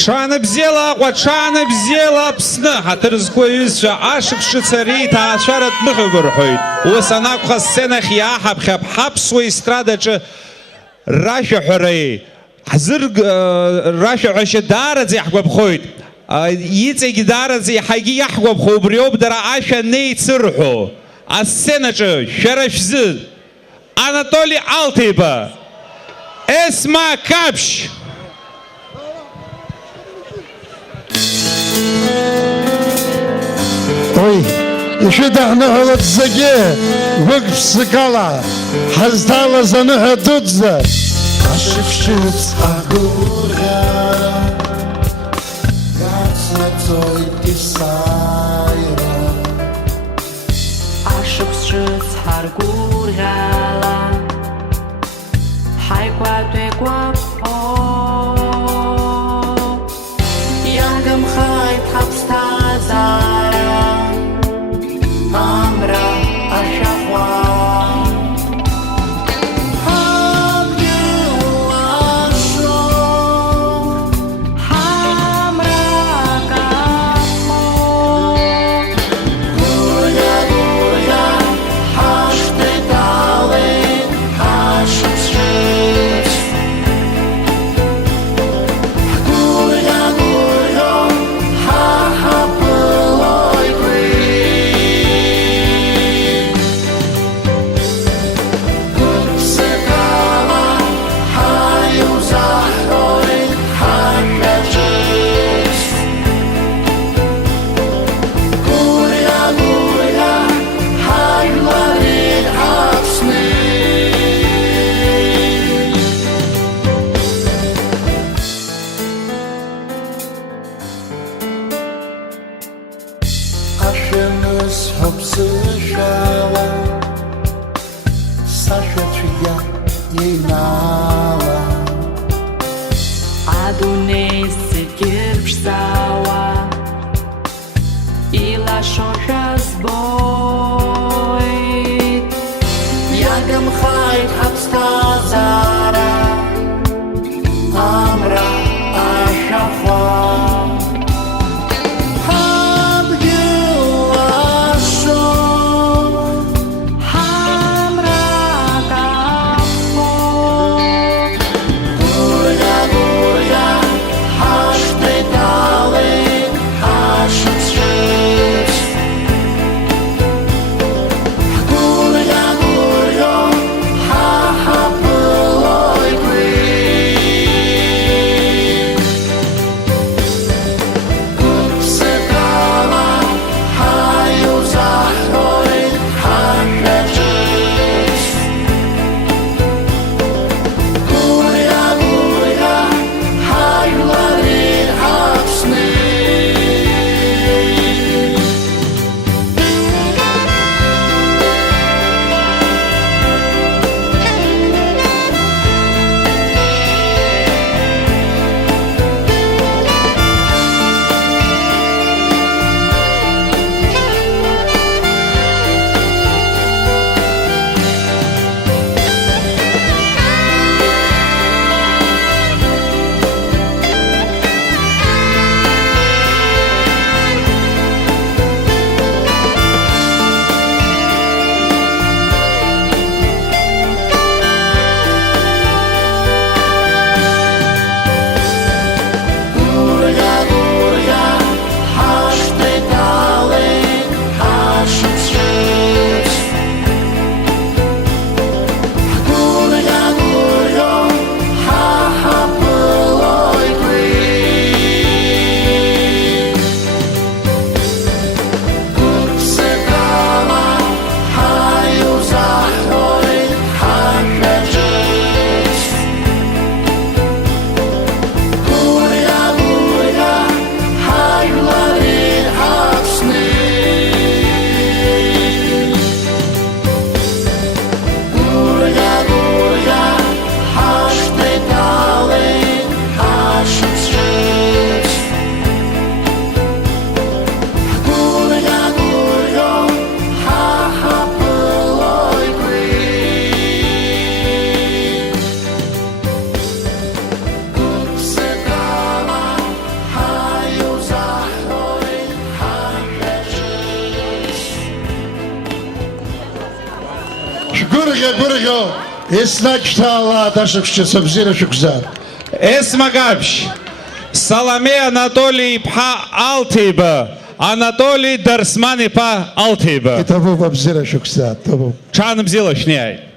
Ҽаанбзиала Аҟәа, ҽаанбзиала Аԥсны, ҳаҭыр зқәу аҩызцәа ашықәсҿыци ари ҭаацәаратә ныҳәоуп рҳәоит. Ус анакәха сценахь иааҳаԥхьап ҳаԥсуа естрадаҿы рашәаҳәареи рашәаҳәашьа даараӡа иаҳгәаԥхоит. Иҵегь даараӡа иаҳагьы иаҳгәаԥхо убри ауп дара ашәа неицырҳәо. Асценаҿы шәара шәзы Анатоли Алҭеиба, Есма Каԥшь. Ой, ишәыдаҳныҳәалоит зегьы, гәык-ԥсык ала, ҳазҭалаз аныҳәа дуӡӡа. Ашыԥшыц агәырӷьара, иацнаҵоит есааира. Ашыԥшыц ҳаргәырӷьала, ҳаигәатәеигәаԥхо, иагымхеит ҳаԥсҭазаара, амра ашәахәа. Ашәаныз ҳаԥсышәала, сашәацәгьа еинаала. Адунеи зегьы рԥшӡауа, илашошәа збоит, иагымхеит ҳаԥсҭазаара, амра ашәахәа. гәырӷьа, еснагь шьҭаалааит ашықәсқьацәа бзиара шәықәзаап. Есмагабшь, Саламе Анатолий иԥҳа Алҭеиба, Анатолий Дарсман иԥа Алҭеиба. Иҭабуп абзиара шәықәзаап, ҭабуп. Ҽаанбзиала шәнеиааит.